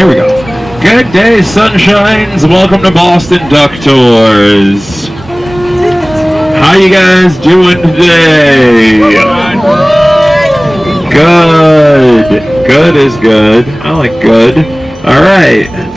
Here we go. Good day, sunshines. Welcome to Boston Duck Tours. How you guys doing today? Good. Good is good. I like good. All right.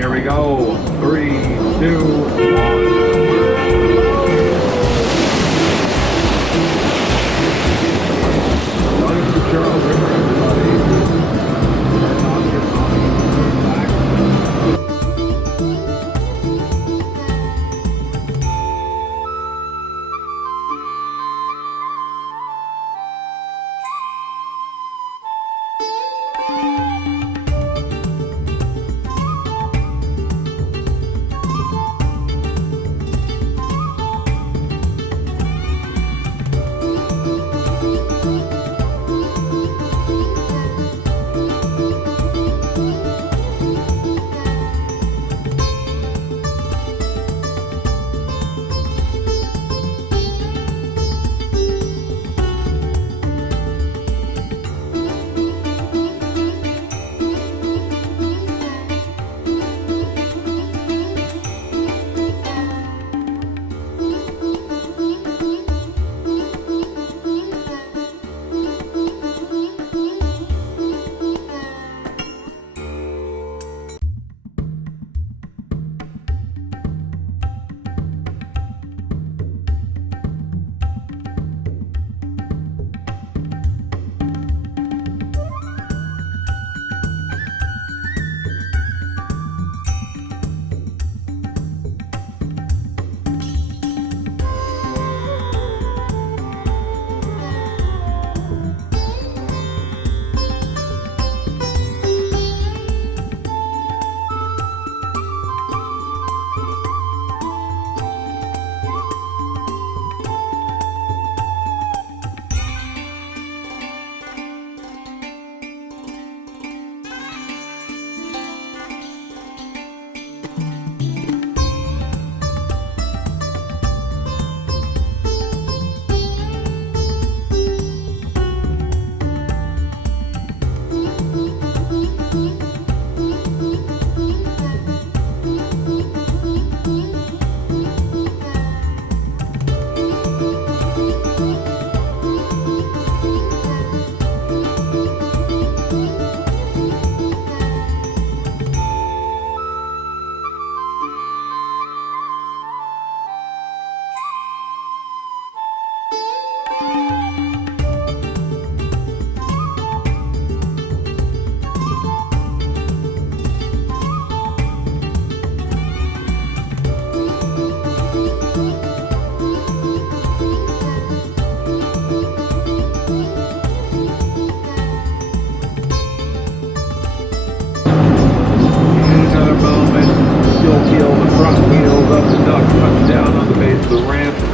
here we go. 3, 2, 1. Charles River, everybody. Turn off your phone. Back.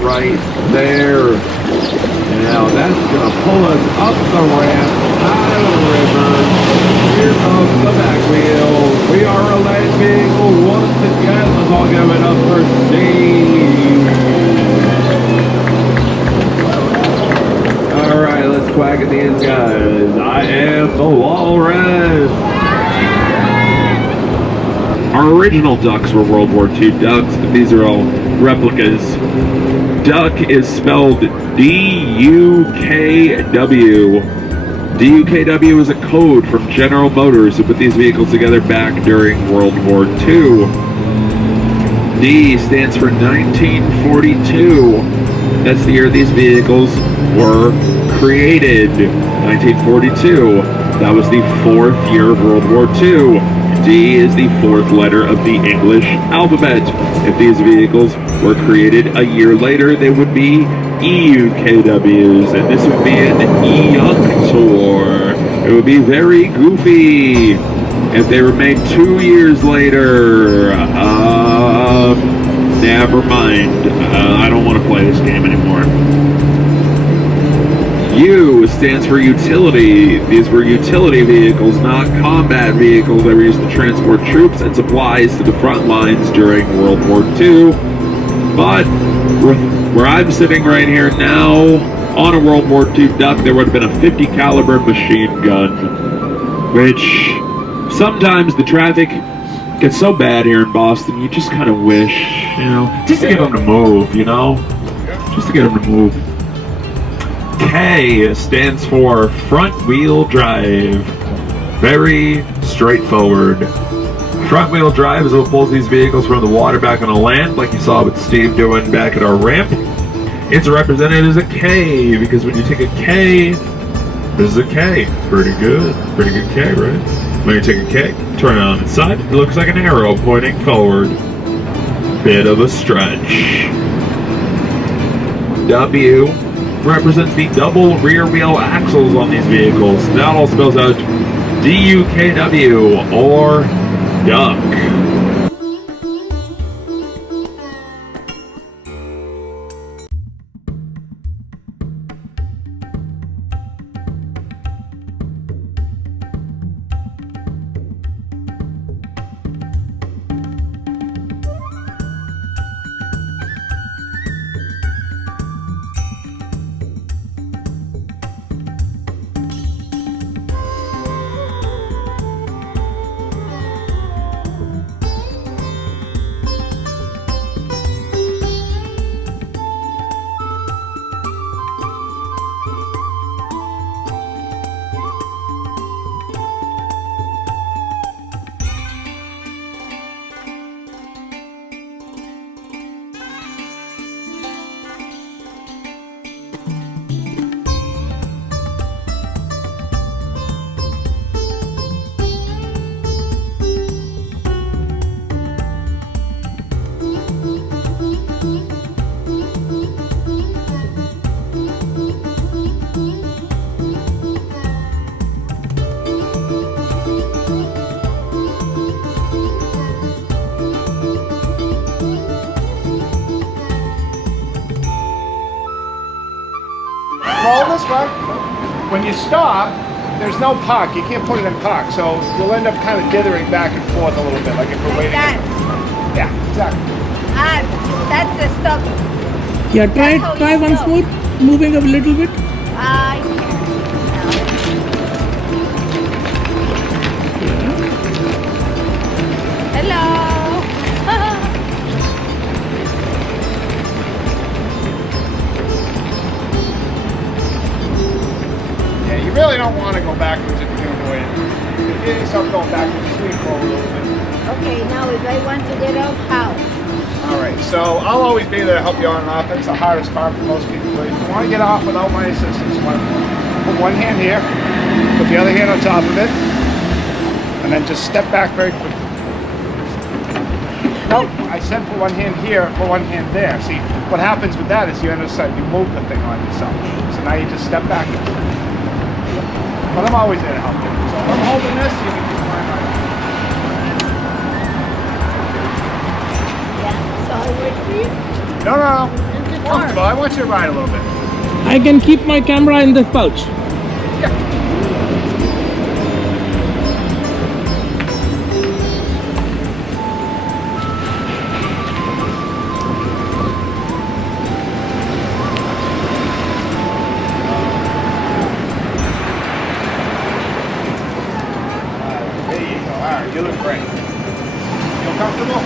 Right there. Now that's going to pull us up the ramp, out of the river. Here comes the back wheels. We are a land vehicle once again. Let's all give it up for Steve. Alright, let's quack at these guys. I am the Walrus. Our original ducks were World War II ducks, but these are all replicas. Duck is spelled D-U-K-W. D-U-K-W is a code from General Motors who put these vehicles together back during World War II. D stands for 1942. That's the year these vehicles were created. 1942. That was the 4th year of World War II. D is the 4th letter of the English alphabet. If these vehicles were created a year later, they would be EUKWs, and this would be an E-Young-Tour. It would be very goofy. If they were made 2 years later, never mind. I don't want to play this game anymore. U stands for utility. These were utility vehicles, not combat vehicles that were used to transport troops and supplies to the front lines during World War II. But where I'm sitting right here now, on a World War II duck, there would have been a 50 caliber machine gun, which sometimes the traffic gets so bad here in Boston, you just kind of wish, just to get them to move, just to get them to move. K stands for front wheel drive. Very straightforward. Front wheel drive is what pulls these vehicles from the water back on the land, like you saw with Steve doing back at our ramp. It's represented as a K, because when you take a K, this is a K. Pretty good K, right? When you take a K, turn it on its side, it looks like an arrow pointing forward. Bit of a stretch. W represents the double rear wheel axles on these vehicles. That all spells out DUKW, or duck. This one, when you stop, there's no park. You can't put it in park, so you'll end up kind of dithering back and forth a little bit, like if we're waiting. Yeah, exactly. That's the stop. Yeah, try once more, moving a little bit. Hello. You really don't want to go backwards if you're going to go in. If you get yourself going backwards, just lean forward a little bit. Okay, now if I want to get out, how? Alright, so I'll always be there to help you on and off. That's the hardest part for most people. But if you want to get off without my assistance, you want to put one hand here, put the other hand on top of it, and then just step back very quickly. No, I said put one hand here, put one hand there. See, what happens with that is you move the thing on yourself. So now you just step back. But I'm always there to help you. So if I'm holding this, you can keep mine right. Yeah, so I wait for you? No. You get comfortable. I want you to ride a little bit. I can keep my camera in this pouch. Yeah. You look great. Feel comfortable?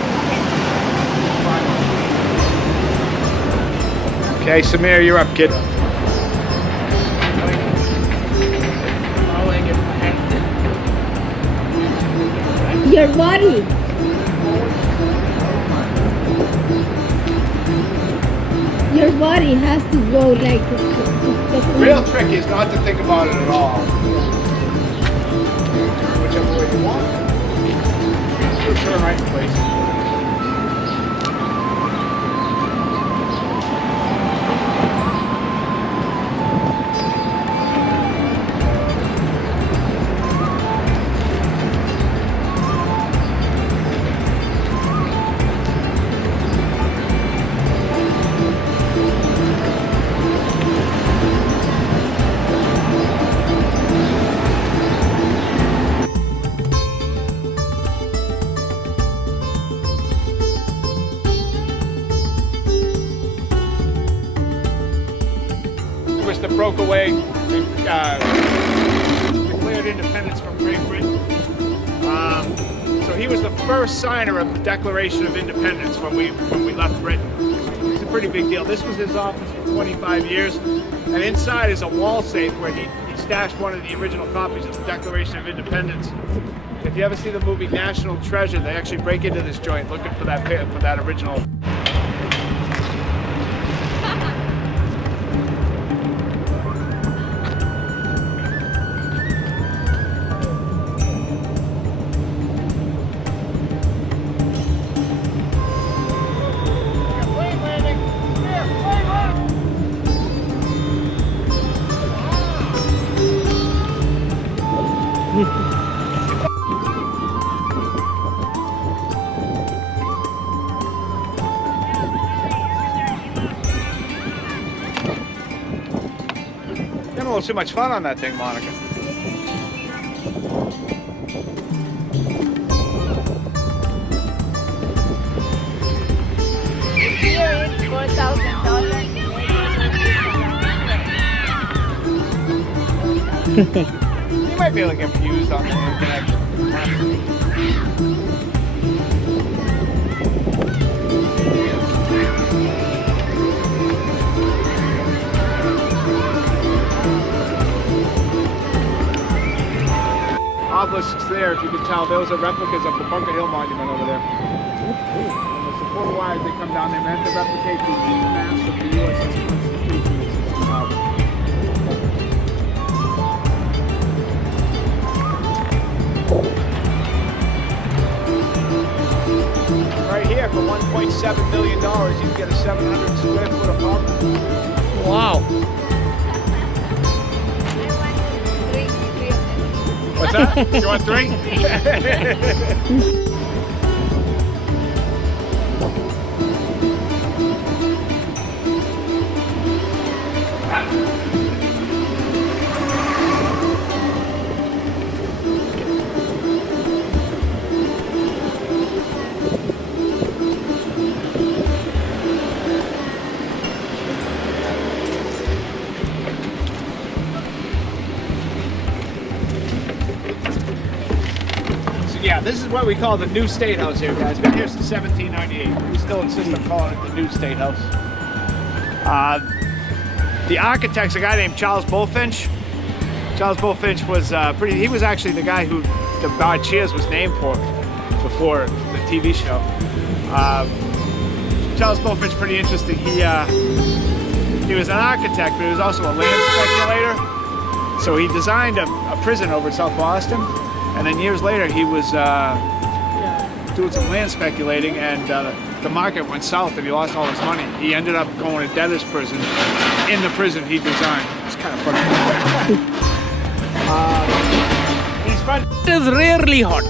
Okay, Samir, you're up, kid. Your body. Your body has to go like The real trick is not to think about it at all. Whichever way you want. Turn right in place. That broke away, declared independence from Great Britain. So he was the first signer of the Declaration of Independence when we left Britain. It's a pretty big deal. This was his office for 25 years, and inside is a wall safe where he stashed one of the original copies of the Declaration of Independence. If you ever see the movie National Treasure, they actually break into this joint looking for that original. Having a little too much fun on that thing, Monica. Here it's $4,000. You might be able to get views on the internet. Obelisks there, if you can tell, those are replicas of the Bunker Hill Monument over there. And the supporter wires, they come down there meant to replicate the mass of the U.S. Constitution. Right here, for $1.7 million, you can get a 700 square foot apartment. Wow. What's that? You want 3? Yeah, this is what we call the new State House here, guys. It's been here since 1798. We still insist on calling it the new State House. The architect's a guy named Charles Bulfinch. Charles Bulfinch was he was actually the guy who the bar Cheers was named for before the TV show. Charles Bulfinch, pretty interesting. He was an architect, but he was also a land speculator. So he designed a prison over in South Boston. And then years later, he was doing some land speculating, and the market went south, and he lost all his money. He ended up going to debtor's prison in the prison he designed. It's kind of funny. He's fun. It is rarely hot.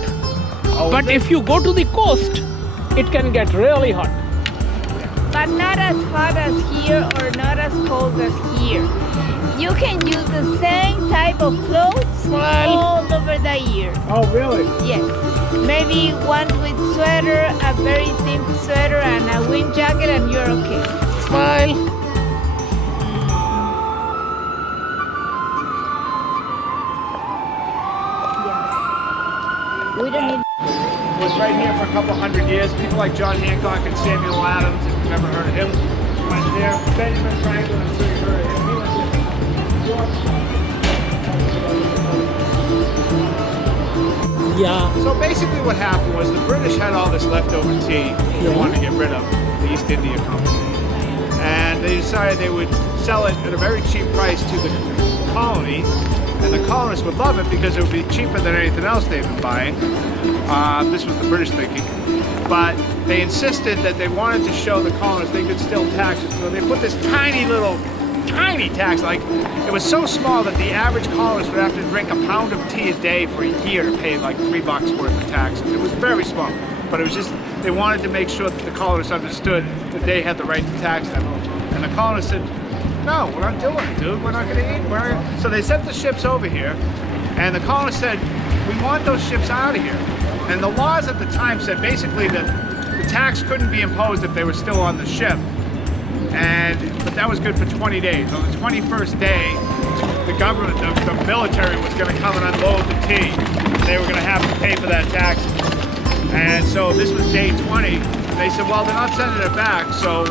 Oh, But if you go to the coast, it can get really hot. But not as hot as here or not as cold as here. You can use the same type of clothes all over the year. Oh, really? Yes. Maybe one with sweater, a very thin sweater, and a wind jacket, and you're okay. Smile. We don't need. Was right here for a couple hundred years. People like John Hancock and Samuel Adams, if you've never heard of him, went there. Benjamin Franklin, I'm sure you've heard of him. He went there. Yeah. So basically what happened was the British had all this leftover tea they wanted to get rid of, the East India Company. And they decided they would sell it at a very cheap price to the colony, and the colonists would love it because it would be cheaper than anything else they've been buying. This was the British thinking. But they insisted that they wanted to show the colonists they could still tax it. So they put this tiny tax, like it was so small that the average colonist would have to drink a pound of tea a day for a year to pay like $3 worth of taxes. It was very small, but it was just, they wanted to make sure that the colonists understood that they had the right to tax them. And the colonists said, no, we're not doing it, dude. We're not going to eat. So they sent the ships over here, and the colonists said, we want those ships out of here. And the laws at the time said basically that the tax couldn't be imposed if they were still on the ship. But that was good for 20 days. On the 21st day, the government, the military was going to come and unload the tea. They were going to have to pay for that tax. And so this was day 20. They said, well, they're not sending it back. So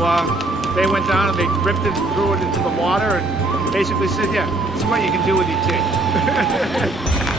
they went down and they ripped it and threw it into the water and basically said, yeah, That's what you can do with your teeth.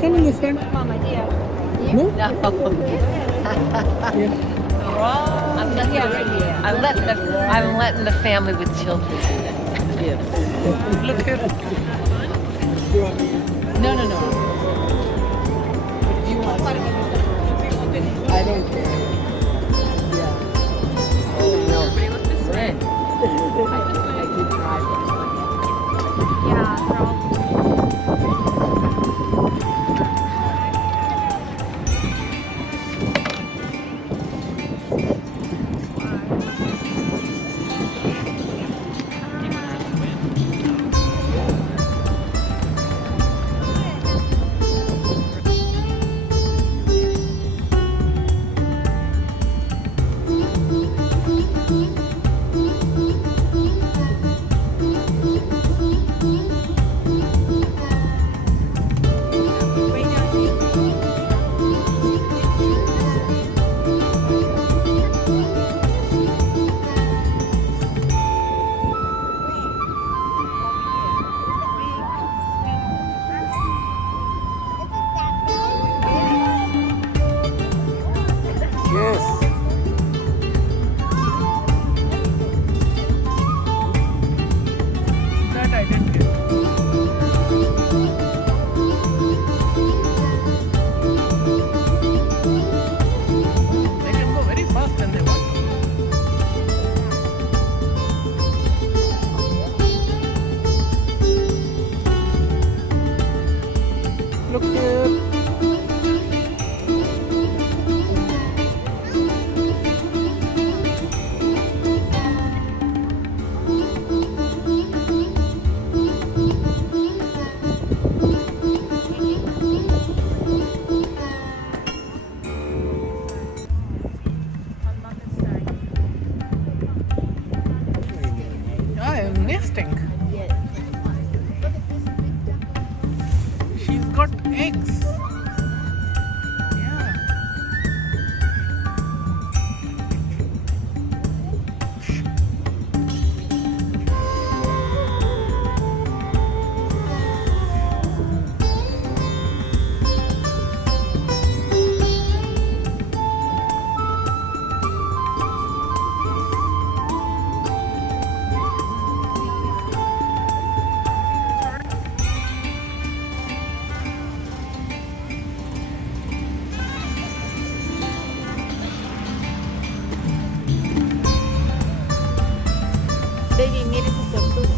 Come in the front. Mama, dear. No? No. I'm letting the family with children do it. Look here. No. Do you want to? I don't care. Yeah. Oh no. Friend. I could try. Yeah, probably. Yes. That I didn't get. They can go very fast when they want to. Look here. I am nesting. She's got eggs. Yeah. Baby, mira esa tortuga.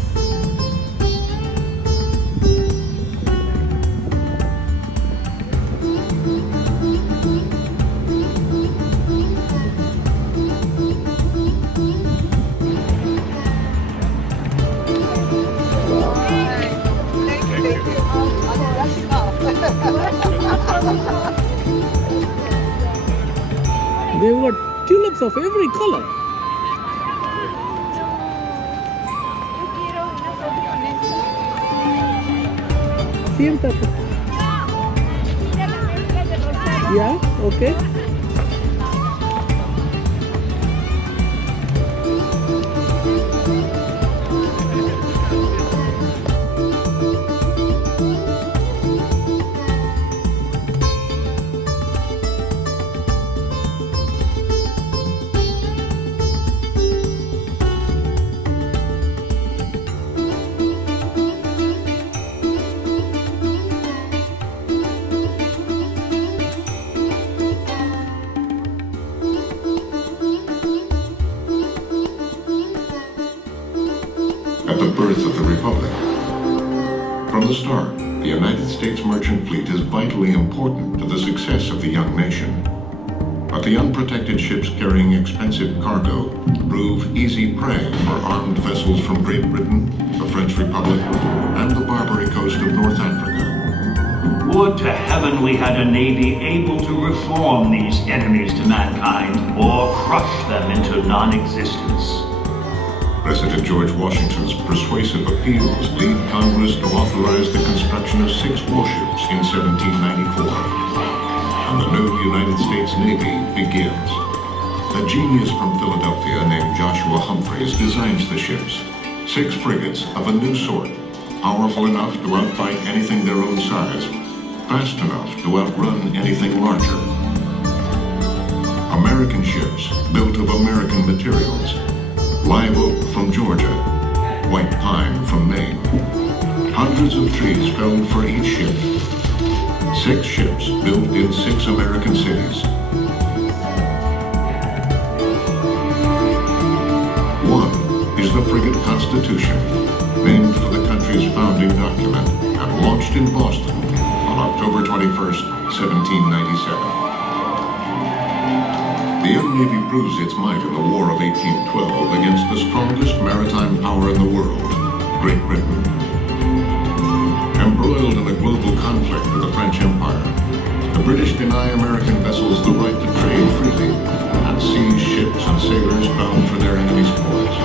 They've got tulips of every color. Yo quiero una foto con esta. Siéntate. Mira la mezcla de rosado. Yeah, okay. at the birth of the Republic. From the start, the United States merchant fleet is vitally important to the success of the young nation. But the unprotected ships carrying expensive cargo prove easy prey for armed vessels from Great Britain, the French Republic, and the Barbary coast of North Africa. Would to heaven we had a navy able to reform these enemies to mankind, or crush them into non-existence. President George Washington's persuasive appeals lead Congress to authorize the construction of 6 warships in 1794. And the new United States Navy begins. A genius from Philadelphia named Joshua Humphreys designs the ships. 6 frigates of a new sort, powerful enough to outfight anything their own size, fast enough to outrun anything larger. American ships built of American materials. Live oak from Georgia, white pine from Maine. Hundreds of trees felled for each ship. 6 ships built in 6 American cities. One is the frigate Constitution, named for the country's founding document and launched in Boston on October 21st, 1797. The young Navy proves its might in the War of 1812 against the strongest maritime power in the world, Great Britain. Embroiled in a global conflict with the French Empire, the British deny American vessels the right to trade freely and seize ships and sailors bound for their enemies' ports.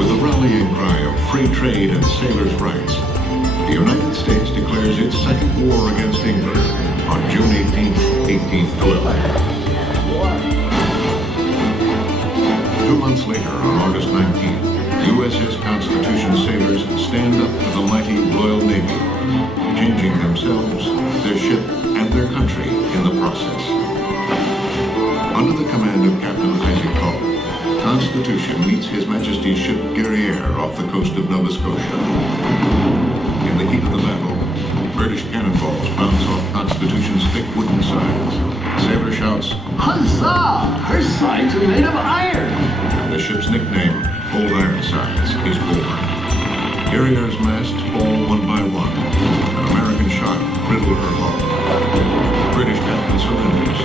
With the rallying cry of free trade and sailors' rights, the United States declares its second war against England on June 18, 1812. 2 months later, on August 19th, USS Constitution sailors stand up to the mighty Royal Navy, changing themselves, their ship, and their country in the process. Under the command of Captain Isaac Hull, Constitution meets His Majesty's ship Guerriere off the coast of Nova Scotia. In the heat of the battle, British cannonballs bounce off Constitution's thick wooden sides. Sailor shouts, "Huzzah! Her sides are made of iron!" And the ship's nickname, Old Ironsides, is born. Guerriere's masts fall one by one. An American shot riddles her hull. British captain surrenders.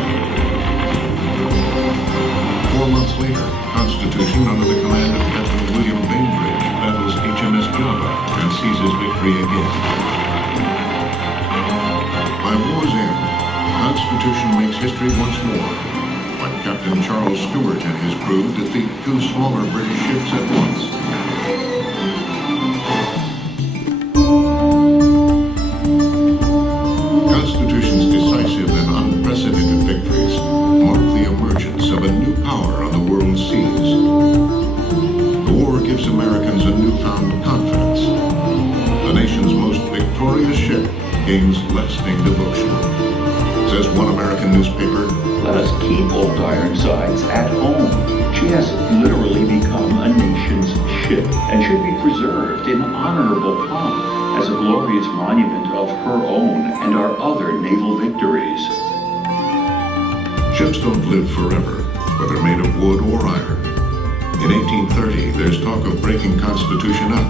4 months later, Constitution, under the command of Captain William Bainbridge, battles HMS Java and seizes victory again. By war's end, Constitution makes history once more, when Captain Charles Stewart and his crew defeat 2 smaller British ships at once. Constitution's decisive and unprecedented victories mark the emergence of a new power on the world's seas. The war gives Americans a newfound confidence. The nation's most victorious ship gains lasting devotion. Says one American newspaper, "Let us keep Old Ironsides at home. She has literally become a nation's ship and should be preserved in honorable pomp as a glorious monument of her own and our other naval victories." Ships don't live forever, whether made of wood or iron. In 1830, there's talk of breaking Constitution up.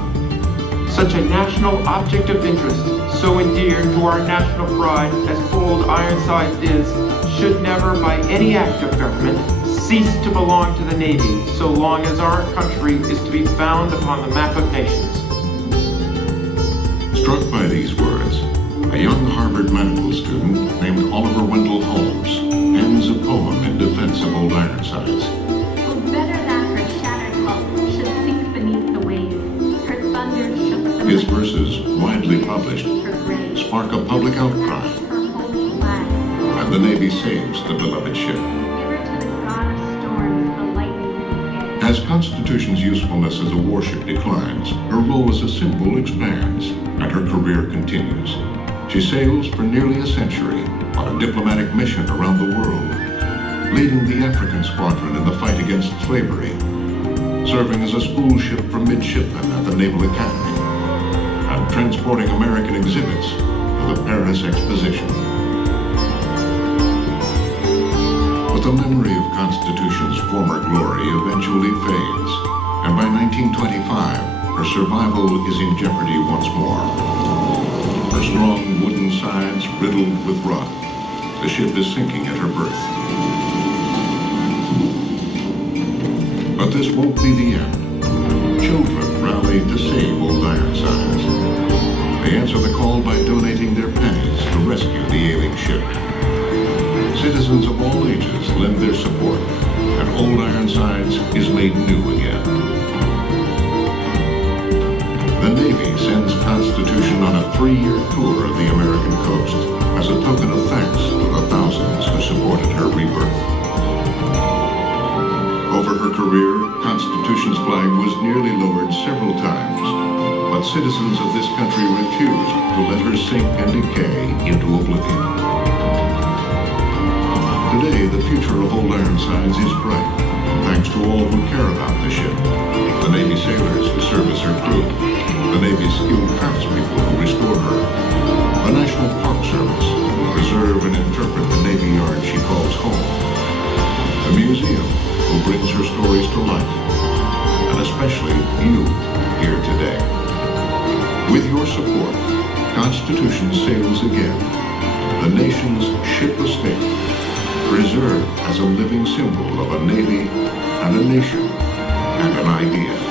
Such a national object of interest, so endeared to our national pride as Old Ironsides is, should never by any act of government cease to belong to the Navy, so long as our country is to be found upon the map of nations. Struck by these words, a young Harvard medical student named Oliver Wendell Holmes pens a poem in defense of Old Ironsides. Oh, better that her shattered hull should sink beneath the waves, her thunder shook the His verses, widely published, her grave, spark a public outcry, her holy flag, and the Navy saves the beloved ship. give her to the god of storms, the lightning and the As Constitution's usefulness as a warship declines, her role as a symbol expands, and her career continues. She sails for nearly a century on a diplomatic mission around the world, leading the African squadron in the fight against slavery, serving as a school ship for midshipmen at the Naval Academy, and transporting American exhibits to the Paris Exposition. But the memory of Constitution's former glory eventually fades, and by 1925, her survival is in jeopardy once more. Her strong wooden sides riddled with rot, the ship is sinking at her berth. But this won't be the end. Children rallied to save Old Ironsides. They answer the call by donating their pennies to rescue the ailing ship. Citizens of all ages lend their support, and Old Ironsides is made new again. The Navy sends Constitution on a 3-year tour of the American coast as a token of thanks to the thousands who supported her rebirth. Over her career, Constitution's flag was nearly lowered several times, but citizens of this country refused to let her sink and decay into oblivion. Today, the future of Old Ironsides is bright, thanks to all who care about the ship. The Navy sailors who serve as her crew, the Navy's skilled craftspeople who restore her, the National Park Service who preserve and interpret the Navy yard she calls home, the museum who brings her stories to light, and especially you here today. With your support, Constitution sails again, the nation's ship of state, preserved as a living symbol of a Navy and a nation and an idea.